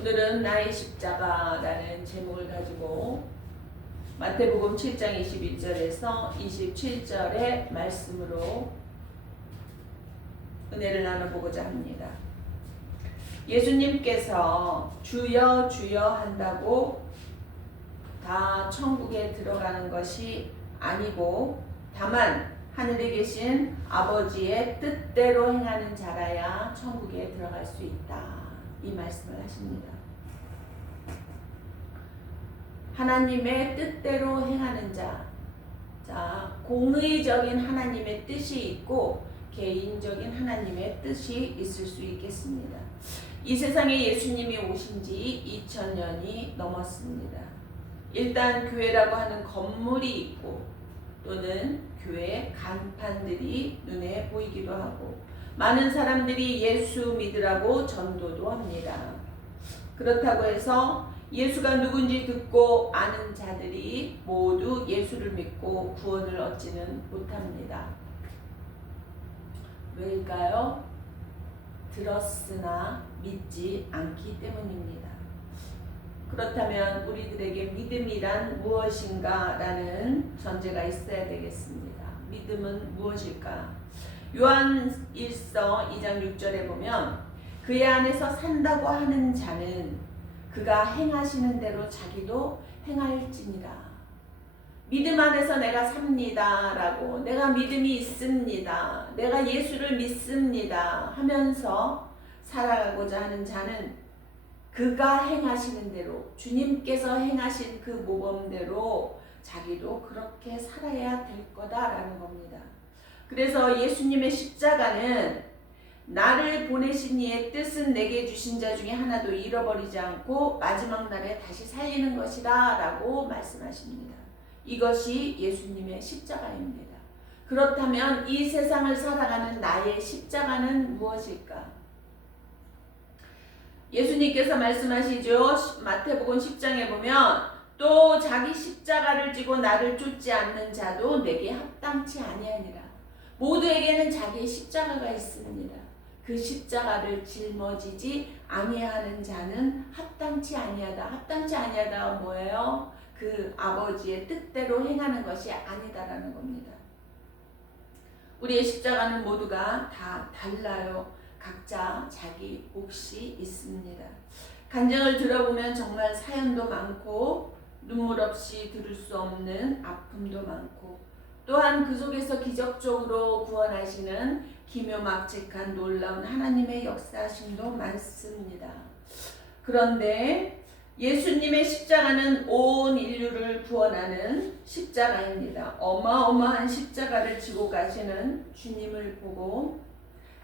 오늘은 나의 십자가라는 제목을 가지고 마태복음 7장 21절에서 27절의 말씀으로 은혜를 나눠보고자 합니다. 예수님께서 주여 주여 한다고 다 천국에 들어가는 것이 아니고 다만 하늘에 계신 아버지의 뜻대로 행하는 자라야 천국에 들어갈 수 있다. 이 말씀을 하십니다. 하나님의 뜻대로 행하는 자. 자, 공의적인 하나님의 뜻이 있고 개인적인 하나님의 뜻이 있을 수 있겠습니다. 이 세상에 예수님이 오신 지 2000년이 넘었습니다. 일단 교회라고 하는 건물이 있고 또는 교회 간판들이 눈에 보이기도 하고 많은 사람들이 예수 믿으라고 전도도 합니다. 그렇다고 해서 예수가 누군지 듣고 아는 자들이 모두 예수를 믿고 구원을 얻지는 못합니다. 왜일까요? 들었으나 믿지 않기 때문입니다. 그렇다면 우리들에게 믿음이란 무엇인가 라는 전제가 있어야 되겠습니다. 믿음은 무엇일까? 요한 1서 2장 6절에 보면 그의 안에서 산다고 하는 자는 그가 행하시는 대로 자기도 행할지니라. 믿음 안에서 내가 삽니다 라고 내가 믿음이 있습니다. 내가 예수를 믿습니다 하면서 살아가고자 하는 자는 그가 행하시는 대로 주님께서 행하신 그 모범대로 자기도 그렇게 살아야 될 거다라는 겁니다. 그래서 예수님의 십자가는 나를 보내신 이의 뜻은 내게 주신 자 중에 하나도 잃어버리지 않고 마지막 날에 다시 살리는 것이다 라고 말씀하십니다. 이것이 예수님의 십자가입니다. 그렇다면 이 세상을 살아가는 나의 십자가는 무엇일까? 예수님께서 말씀하시죠. 마태복음 10장에 보면 또 자기 십자가를 지고 나를 쫓지 않는 자도 내게 합당치 아니하니라. 모두에게는 자기의 십자가가 있습니다. 그 십자가를 짊어지지 아니하는 자는 합당치 아니하다. 합당치 아니하다가 뭐예요? 그 아버지의 뜻대로 행하는 것이 아니다라는 겁니다. 우리의 십자가는 모두가 다 달라요. 각자 자기 몫이 있습니다. 간증을 들어보면 정말 사연도 많고 눈물 없이 들을 수 없는 아픔도 많고 또한 그 속에서 기적적으로 구원하시는 기묘막측한 놀라운 하나님의 역사심도 많습니다. 그런데 예수님의 십자가는 온 인류를 구원하는 십자가입니다. 어마어마한 십자가를 지고 가시는 주님을 보고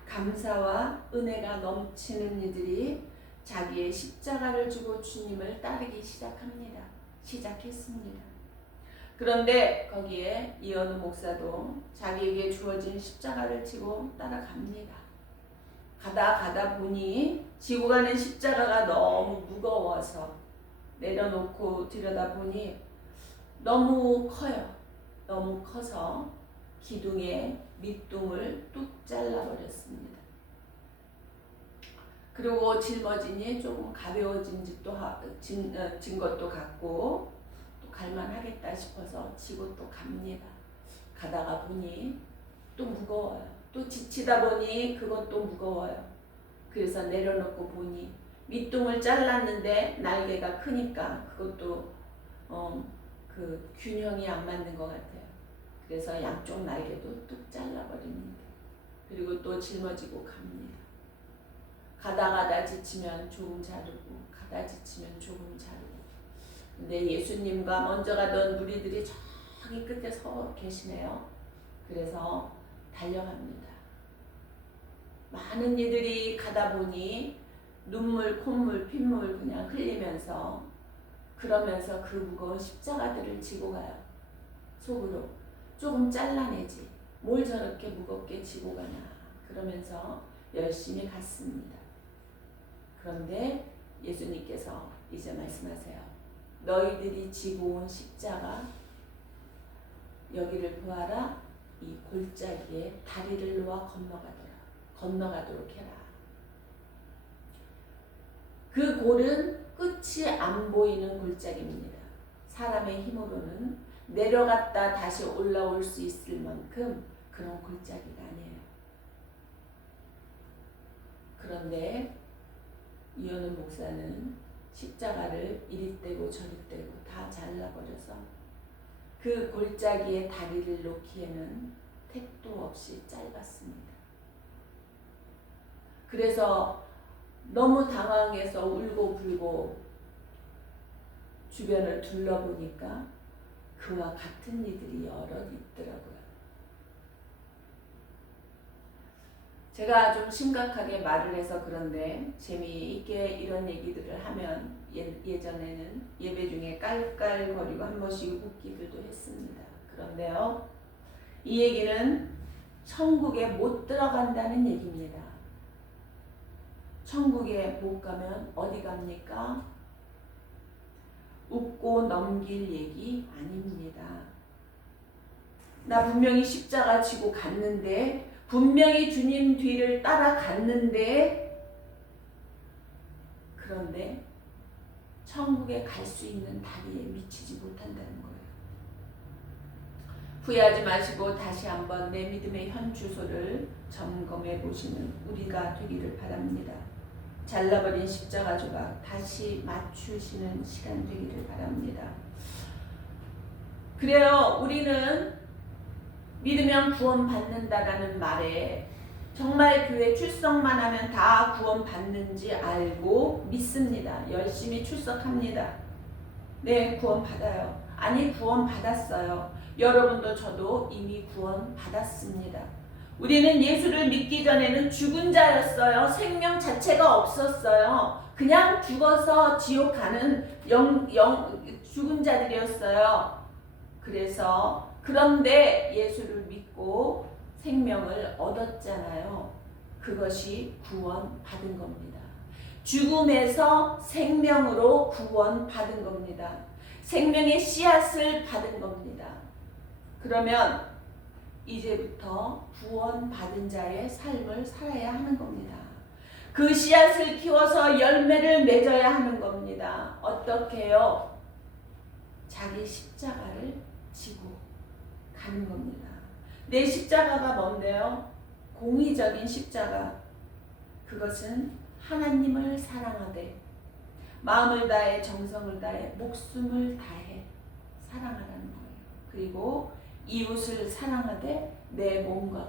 감사와 은혜가 넘치는 이들이 자기의 십자가를 지고 주님을 따르기 시작했습니다. 그런데 거기에 이현우 목사도 자기에게 주어진 십자가를 지고 따라갑니다. 가다 보니 지고 가는 십자가가 너무 무거워서 내려놓고 들여다보니 너무 커요. 너무 커서 기둥에 밑둥을 뚝 잘라버렸습니다. 그리고 짊어지니 조금 가벼워진 것도 같고 또 갈만하겠다 싶어서 지고 또 갑니다. 가다가 보니 또 무거워요. 또 지치다 보니 그것도 무거워요. 그래서 내려놓고 보니 밑둥을 잘랐는데 날개가 크니까 그것도 그 균형이 안 맞는 것 같아요. 그래서 양쪽 날개도 뚝 잘라버립니다. 그리고 또 짊어지고 갑니다. 가다 지치면 조금 자르고 가다 지치면 조금 자르고. 근데 예수님과 먼저 가던 무리들이 저기 끝에 서 계시네요. 그래서 달려갑니다. 많은 이들이 가다 보니 눈물, 콧물, 핏물 그냥 흘리면서 그러면서 그 무거운 십자가들을 지고 가요. 속으로 조금 잘라내지. 뭘 저렇게 무겁게 지고 가냐. 그러면서 열심히 갔습니다. 그런데 예수님께서 이제 말씀하세요. 너희들이 지고 온 십자가 여기를 보아라. 이 골짜기에 다리를 놓아 건너가도록 해라. 그 골은 끝이 안 보이는 골짜기입니다. 사람의 힘으로는 내려갔다 다시 올라올 수 있을 만큼 그런 골짜기가 아니에요. 그런데 이현우 목사는 십자가를 이리 떼고 저리 떼고 다 잘라버려서 그 골짜기에 다리를 놓기에는 택도 없이 짧았습니다. 그래서 너무 당황해서 울고 불고 주변을 둘러보니까 그와 같은 이들이 여럿 있더라고요. 제가 좀 심각하게 말을 해서 그런데 재미있게 이런 얘기들을 하면 예전에는 예배 중에 깔깔거리고 한 번씩 웃기기도 했습니다. 그런데요, 이 얘기는 천국에 못 들어간다는 얘기입니다. 천국에 못 가면 어디 갑니까? 웃고 넘길 얘기 아닙니다. 나 분명히 십자가 지고 갔는데, 분명히 주님 뒤를 따라갔는데, 그런데 천국에 갈 수 있는 다리에 미치지 못한다는 거예요. 후회하지 마시고 다시 한번 내 믿음의 현 주소를 점검해 보시는 우리가 되기를 바랍니다. 잘라버린 십자가 조각 다시 맞추시는 시간 되기를 바랍니다. 그래요, 우리는 믿으면 구원받는다라는 말에 정말 교회 출석만 하면 다 구원받는지 알고 믿습니다. 열심히 출석합니다. 네, 구원받아요. 아니, 구원받았어요. 여러분도 저도 이미 구원받았습니다. 우리는 예수를 믿기 전에는 죽은 자였어요. 생명 자체가 없었어요. 그냥 죽어서 지옥 가는 죽은 자들이었어요. 그런데 예수를 믿고 생명을 얻었잖아요. 그것이 구원받은 겁니다. 죽음에서 생명으로 구원받은 겁니다. 생명의 씨앗을 받은 겁니다. 그러면 이제부터 구원받은 자의 삶을 살아야 하는 겁니다. 그 씨앗을 키워서 열매를 맺어야 하는 겁니다. 어떻게요? 자기 십자가를 지고 가는 겁니다. 내 십자가가 뭔데요? 공의적인 십자가. 그것은 하나님을 사랑하되 마음을 다해 정성을 다해 목숨을 다해 사랑하라는 거예요. 그리고 이웃을 사랑하되 내 몸과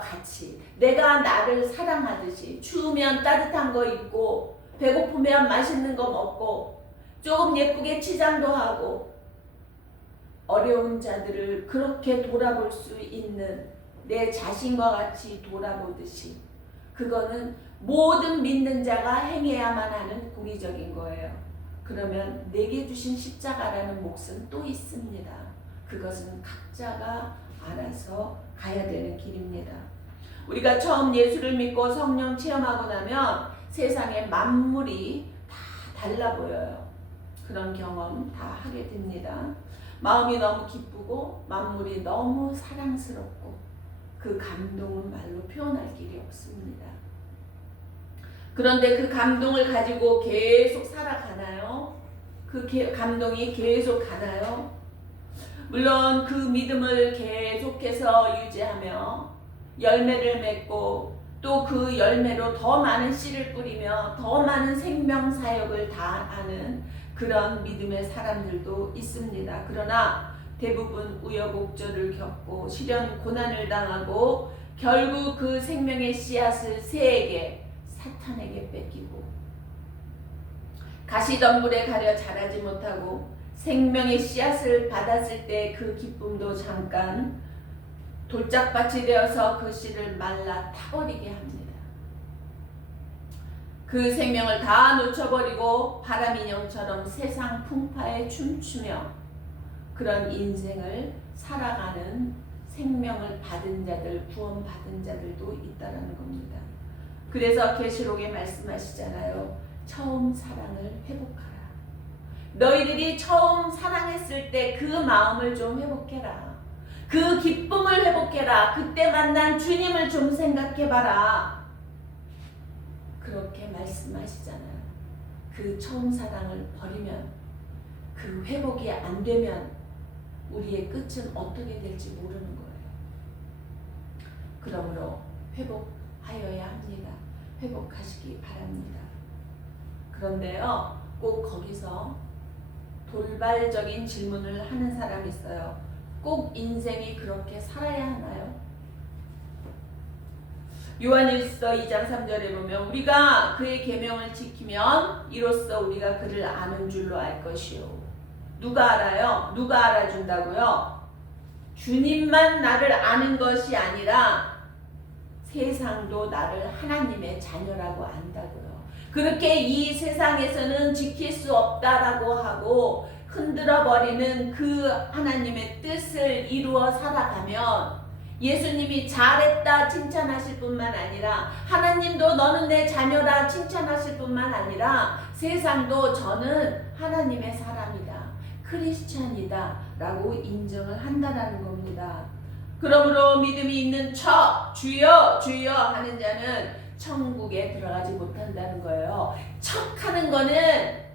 같이 내가 나를 사랑하듯이 추우면 따뜻한 거 입고 배고프면 맛있는 거 먹고 조금 예쁘게 치장도 하고 어려운 자들을 그렇게 돌아볼 수 있는 내 자신과 같이 돌아보듯이 그거는 모든 믿는 자가 행해야만 하는 공의적인 거예요. 그러면 내게 주신 십자가라는 몫은 또 있습니다. 그것은 각자가 알아서 가야 되는 길입니다. 우리가 처음 예수를 믿고 성령 체험하고 나면 세상의 만물이 다 달라 보여요. 그런 경험 다 하게 됩니다. 마음이 너무 기쁘고 만물이 너무 사랑스럽고 그 감동은 말로 표현할 길이 없습니다. 그런데 그 감동을 가지고 계속 살아가나요? 그 감동이 계속 가나요? 물론 그 믿음을 계속해서 유지하며 열매를 맺고 또 그 열매로 더 많은 씨를 뿌리며 더 많은 생명 사역을 다하는 그런 믿음의 사람들도 있습니다. 그러나 대부분 우여곡절을 겪고 시련 고난을 당하고 결국 그 생명의 씨앗을 새에게 사탄에게 뺏기고 가시덤불에 가려 자라지 못하고 생명의 씨앗을 받았을 때 그 기쁨도 잠깐 돌짝밭이 되어서 그 씨를 말라 타버리게 합니다. 그 생명을 다 놓쳐버리고 바람인형처럼 세상 풍파에 춤추며 그런 인생을 살아가는 생명을 받은 자들, 구원받은 자들도 있다는 겁니다. 그래서 계시록에 말씀하시잖아요. 처음 사랑을 회복하라. 너희들이 처음 사랑했을 때 그 마음을 좀 회복해라. 그 기쁨을 회복해라. 그때 만난 주님을 좀 생각해봐라. 그렇게 말씀하시잖아요. 그 처음 사랑을 버리면, 그 회복이 안 되면 우리의 끝은 어떻게 될지 모르는 거예요. 그러므로 회복하여야 합니다. 회복하시기 바랍니다. 그런데요, 꼭 거기서 돌발적인 질문을 하는 사람이 있어요. 꼭 인생이 그렇게 살아야 하나요? 요한일서 2장 3절에 보면 우리가 그의 계명을 지키면 이로써 우리가 그를 아는 줄로 알 것이요. 누가 알아요? 누가 알아준다고요? 주님만 나를 아는 것이 아니라 세상도 나를 하나님의 자녀라고 안다고요. 그렇게 이 세상에서는 지킬 수 없다라고 하고 흔들어버리는 그 하나님의 뜻을 이루어 살아가면 예수님이 잘했다 칭찬하실 뿐만 아니라 하나님도 너는 내 자녀다 칭찬하실 뿐만 아니라 세상도 저는 하나님의 사람이다, 크리스찬이다 라고 인정을 한다라는 겁니다. 그러므로 믿음이 있는 척 주여 주여 하는 자는 천국에 들어가지 못한다는 거예요. 척하는 거는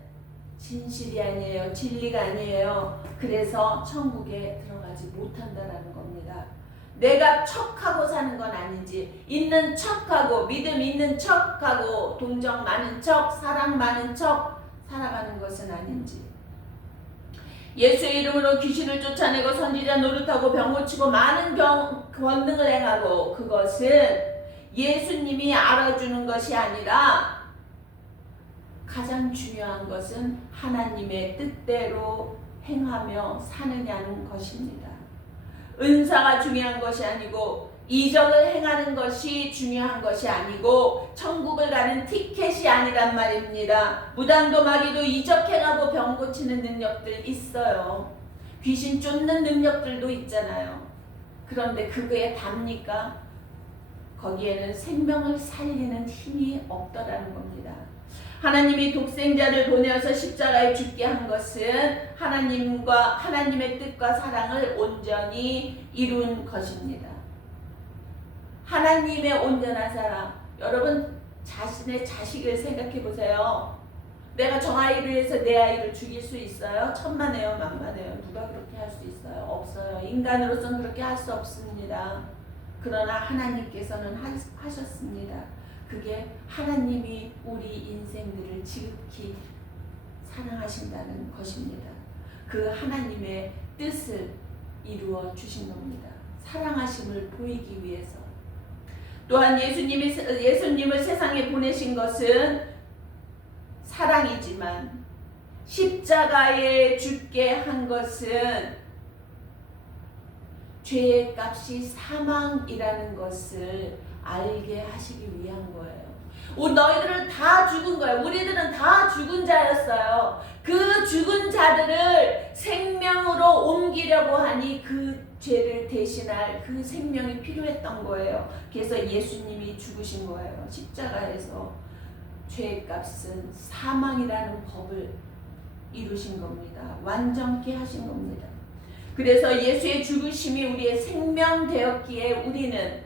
진실이 아니에요. 진리가 아니에요. 그래서 천국에 들어가지 못한다라는 겁니다. 내가 척하고 사는 건 아닌지, 있는 척하고 믿음 있는 척하고 동정 많은 척, 사랑 많은 척 살아가는 것은 아닌지. 예수의 이름으로 귀신을 쫓아내고 선지자 노릇하고 병 고치고 많은 권능을 행하고, 그것은 예수님이 알아주는 것이 아니라 가장 중요한 것은 하나님의 뜻대로 행하며 사느냐는 것입니다. 은사가 중요한 것이 아니고 이적을 행하는 것이 중요한 것이 아니고 천국을 가는 티켓이 아니란 말입니다. 무당도 마귀도 이적 행하고 병 고치는 능력들 있어요. 귀신 쫓는 능력들도 있잖아요. 그런데 그거에 답니까? 거기에는 생명을 살리는 힘이 없더라는 겁니다. 하나님이 독생자를 보내어서 십자가에 죽게 한 것은 하나님의 뜻과 사랑을 온전히 이룬 것입니다. 하나님의 온전한 사랑. 여러분 자신의 자식을 생각해 보세요. 내가 저 아이를 위해서 내 아이를 죽일 수 있어요? 천만에요, 만만에요. 누가 그렇게 할 수 있어요? 없어요. 인간으로서는 그렇게 할 수 없습니다. 그러나 하나님께서는 하셨습니다. 그게 하나님이 우리 인생들을 지극히 사랑하신다는 것입니다. 그 하나님의 뜻을 이루어 주신 겁니다. 사랑하심을 보이기 위해서. 또한 예수님을 세상에 보내신 것은 사랑이지만 십자가에 죽게 한 것은 죄의 값이 사망이라는 것을 알게 하시기 위한 거예요. 너희들은 다 죽은 거예요. 우리들은 다 죽은 자였어요. 그 죽은 자들을 생명으로 옮기려고 하니 그 죄를 대신할 그 생명이 필요했던 거예요. 그래서 예수님이 죽으신 거예요. 십자가에서 죄의 값은 사망이라는 법을 이루신 겁니다. 완전케 하신 겁니다. 그래서 예수의 죽으심이 우리의 생명 되었기에 우리는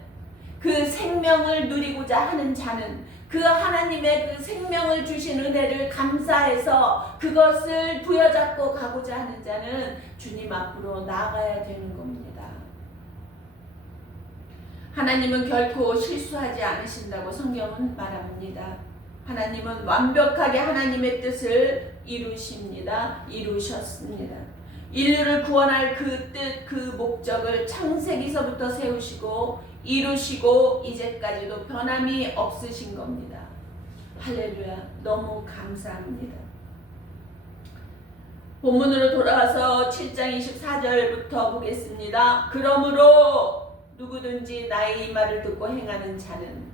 그 생명을 누리고자 하는 자는 그 하나님의 그 생명을 주신 은혜를 감사해서 그것을 부여잡고 가고자 하는 자는 주님 앞으로 나아가야 되는 겁니다. 하나님은 결코 실수하지 않으신다고 성경은 말합니다. 하나님은 완벽하게 하나님의 뜻을 이루셨습니다. 인류를 구원할 그 뜻, 그 목적을 창세기서부터 세우시고 이루시고 이제까지도 변함이 없으신 겁니다. 할렐루야. 너무 감사합니다. 본문으로 돌아가서 7장 24절부터 보겠습니다. 그러므로 누구든지 나의 이 말을 듣고 행하는 자는,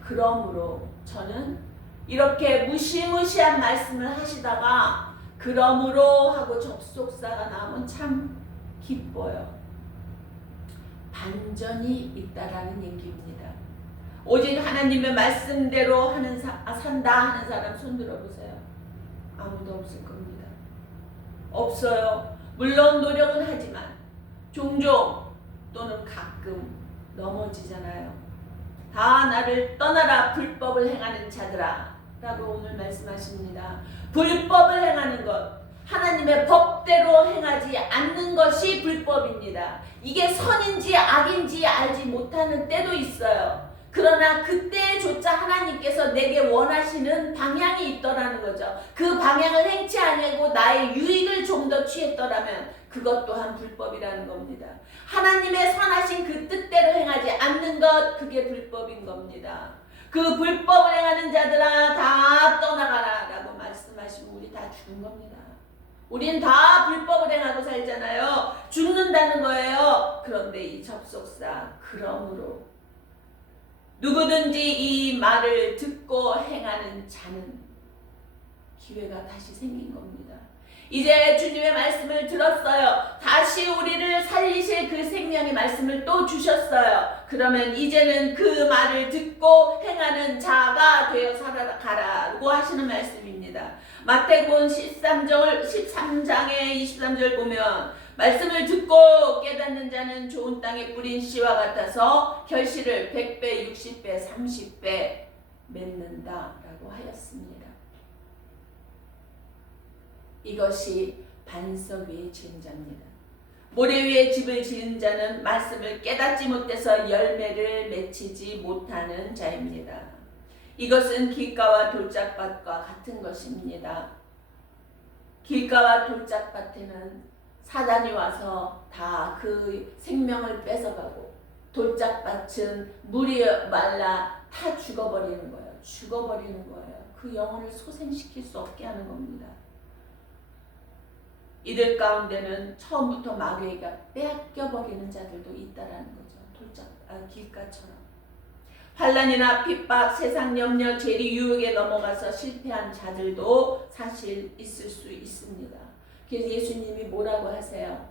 그러므로 저는 이렇게 무시무시한 말씀을 하시다가 그러므로 하고 접속사가 나오면 참 기뻐요. 반전이 있다라는 얘기입니다. 오직 하나님의 말씀대로 산다 하는 사람 손 들어보세요. 아무도 없을 겁니다. 없어요. 물론 노력은 하지만 종종 또는 가끔 넘어지잖아요. 다 나를 떠나라 불법을 행하는 자들아 라고 오늘 말씀하십니다. 불법을 행하는 것, 하나님의 법대로 행하지 않는 것이 불법입니다. 이게 선인지 악인지 알지 못하는 때도 있어요. 그러나 그때조차 하나님께서 내게 원하시는 방향이 있더라는 거죠. 그 방향을 행치 아니하고 나의 유익을 좀 더 취했더라면 그것 또한 불법이라는 겁니다. 하나님의 선하신 그 뜻대로 행하지 않는 것, 그게 불법인 겁니다. 그 불법을 행하는 자들아 다 떠나가라 라고 말씀하시고 우리 다 죽은 겁니다. 우린 다 불법을 행하고 살잖아요. 죽는다는 거예요. 그런데 이 접속사 그러므로 누구든지 이 말을 듣고 행하는 자는 기회가 다시 생긴 겁니다. 이제 주님의 말씀을 들었어요. 다시 우리를 살리실 그 생명의 말씀을 또 주셨어요. 그러면 이제는 그 말을 듣고 행하는 자가 되어 살아가라고 하시는 말씀입니다. 마태복음 13장의 23절 보면 말씀을 듣고 깨닫는 자는 좋은 땅에 뿌린 씨와 같아서 결실을 100배, 60배, 30배 맺는다라고 하였습니다. 이것이 반석 위에 지은 자입니다. 모래 위에 집을 지은 자는 말씀을 깨닫지 못해서 열매를 맺히지 못하는 자입니다. 이것은 길가와 돌짝밭과 같은 것입니다. 길가와 돌짝밭에는 사단이 와서 다 그 생명을 뺏어가고 돌짝밭은 물이 말라 다 죽어버리는 거예요. 그 영혼을 소생시킬 수 없게 하는 겁니다. 이들 가운데는 처음부터 마귀가 빼앗겨버리는 자들도 있다라는 거죠. 길가처럼. 환난이나 핍박, 세상 염려, 재리, 유혹에 넘어가서 실패한 자들도 사실 있을 수 있습니다. 그래서 예수님이 뭐라고 하세요?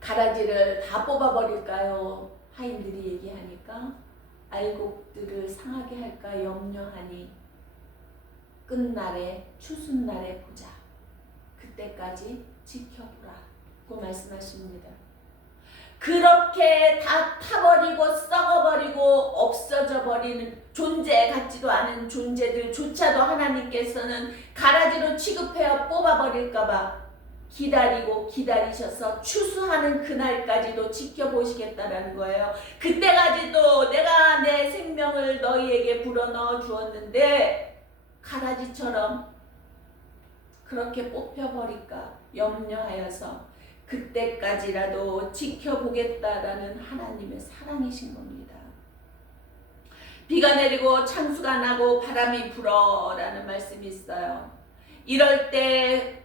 가라지를 다 뽑아버릴까요? 하인들이 얘기하니까 알곡들을 상하게 할까 염려하니 끝날에 추순날에 보자. 그때까지 지켜보라고 말씀하십니다. 그렇게 다 타버리고 썩어버리고 없어져 버리는 존재 같지도 않은 존재들조차도 하나님께서는 가라지로 취급해야 뽑아버릴까봐 기다리셔서 추수하는 그날까지도 지켜보시겠다라는 거예요. 그때까지도 내가 내 생명을 너희에게 불어넣어 주었는데 가라지처럼 그렇게 뽑혀버릴까 염려하여서 그때까지라도 지켜보겠다라는 하나님의 사랑이신 겁니다. 비가 내리고 창수가 나고 바람이 불어라는 말씀이 있어요. 이럴 때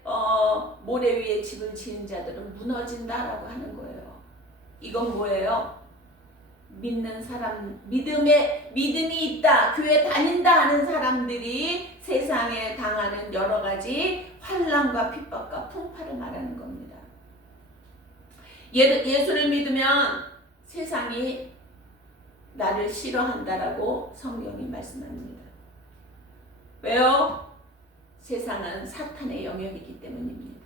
모래 위에 집을 지은 자들은 무너진다라고 하는 거예요. 이건 뭐예요? 믿는 사람, 믿음이 있다, 교회 다닌다 하는 사람들이 세상에 당하는 여러 가지 환난과 핍박과 풍파를 말하는 겁니다. 예수를 믿으면 세상이 나를 싫어한다라고 성경이 말씀합니다. 왜요? 세상은 사탄의 영역이기 때문입니다.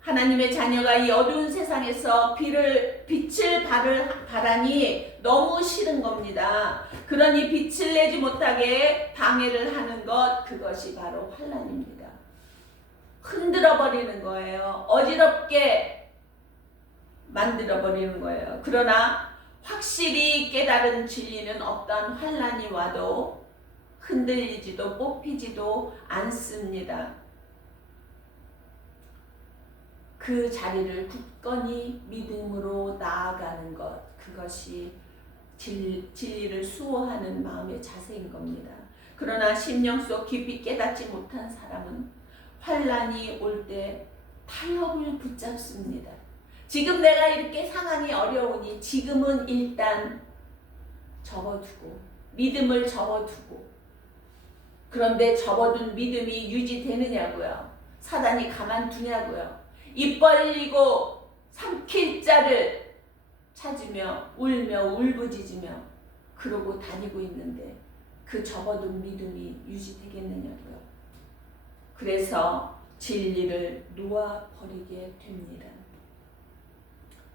하나님의 자녀가 이 어두운 세상에서 빛을 바라니 너무 싫은 겁니다. 그러니 빛을 내지 못하게 방해를 하는 것, 그것이 바로 환난입니다. 흔들어버리는 거예요. 어지럽게 만들어버리는 거예요. 그러나 확실히 깨달은 진리는 어떤 환난이 와도 흔들리지도 뽑히지도 않습니다. 그 자리를 굳건히 믿음으로 나아가는 것, 그것이 진리를 수호하는 마음의 자세인 겁니다. 그러나 심령 속 깊이 깨닫지 못한 사람은 환난이 올 때 타협을 붙잡습니다. 지금 내가 이렇게 상황이 어려우니 지금은 일단 접어두고 믿음을 접어두고, 그런데 접어둔 믿음이 유지되느냐고요? 사단이 가만두냐고요? 입 벌리고 삼킬 자를 찾으며 울며 울부짖으며 그러고 다니고 있는데 그 접어둔 믿음이 유지되겠느냐고요? 그래서 진리를 놓아버리게 됩니다.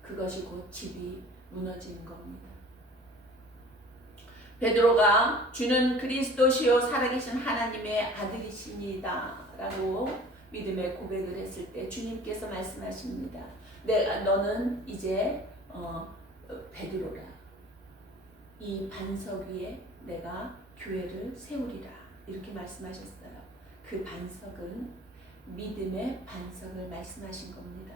그것이 곧 집이 무너지는 겁니다. 베드로가 주는 그리스도시요 살아계신 하나님의 아들이십니다 라고 믿음의 고백을 했을 때 주님께서 말씀하십니다. 너는 이제 베드로라. 이 반석 위에 내가 교회를 세우리라. 이렇게 말씀하셨어요. 그 반석은 믿음의 반석을 말씀하신 겁니다.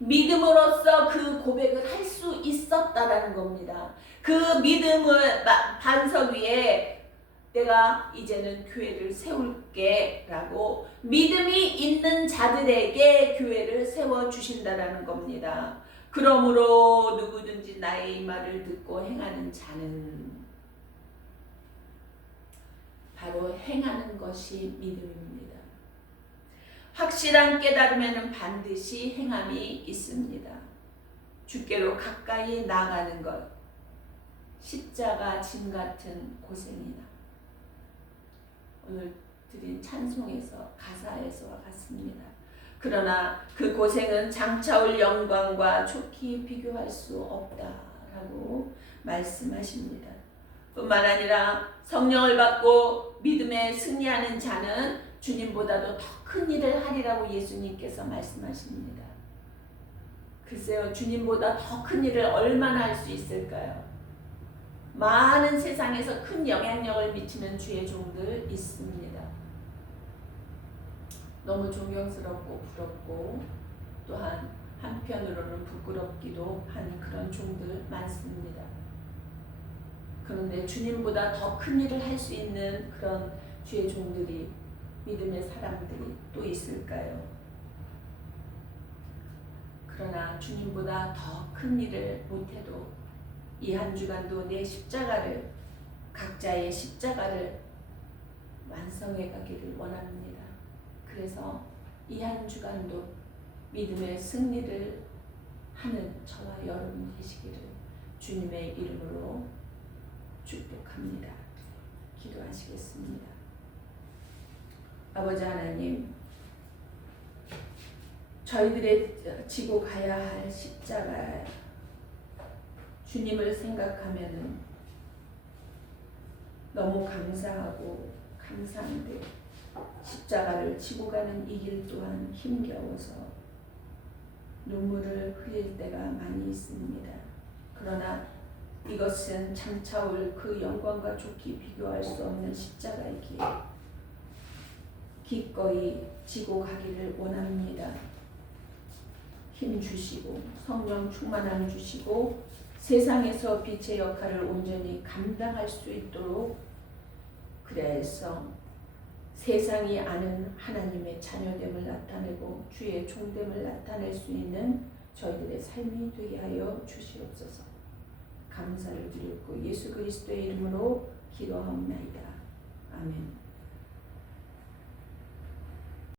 믿음으로써 그 고백을 할 수 있었다라는 겁니다. 그 믿음을 반석 위에 내가 이제는 교회를 세울게 라고 믿음이 있는 자들에게 교회를 세워주신다라는 겁니다. 그러므로 누구든지 나의 이 말을 듣고 행하는 자는 바로 행하는 것이 믿음입니다. 확실한 깨달음에는 반드시 행함이 있습니다. 주께로 가까이 나아가는 것, 십자가 짐 같은 고생이나 오늘 드린 찬송에서 가사에서와 같습니다. 그러나 그 고생은 장차올 영광과 좋게 비교할 수 없다라고 말씀하십니다. 뿐만 아니라 성령을 받고 믿음에 승리하는 자는 주님보다도 더 큰 일을 하리라고 예수님께서 말씀하십니다. 글쎄요, 주님보다 더 큰 일을 얼마나 할 수 있을까요? 많은 세상에서 큰 영향력을 미치는 주의 종들 있습니다. 너무 존경스럽고 부럽고 또한 한편으로는 부끄럽기도 한 그런 종들 많습니다. 그런데 주님보다 더 큰 일을 할 수 있는 그런 주의 종들이, 믿음의 사람들이 또 있을까요? 그러나 주님보다 더 큰 일을 못해도 이 한 주간도 내 십자가를, 각자의 십자가를 완성해 가기를 원합니다. 그래서 이 한 주간도 믿음의 승리를 하는 저와 여러분 되시기를 주님의 이름으로 축복합니다. 기도하시겠습니다. 아버지 하나님, 저희들의 지고 가야 할 십자가, 주님을 생각하면은 너무 감사하고 감사한데 십자가를 지고 가는 이 길 또한 힘겨워서 눈물을 흘릴 때가 많이 있습니다. 그러나 이것은 장차올 그 영광과 좋게 비교할 수 없는 십자가이기에 기꺼이 지고 가기를 원합니다. 힘 주시고 성령 충만함 주시고 세상에서 빛의 역할을 온전히 감당할 수 있도록, 그래서 세상이 아는 하나님의 자녀됨을 나타내고 주의 종됨을 나타낼 수 있는 저희들의 삶이 되게 하여 주시옵소서. 감사를 드리고 예수 그리스도의 이름으로 기도하옵나이다. 아멘.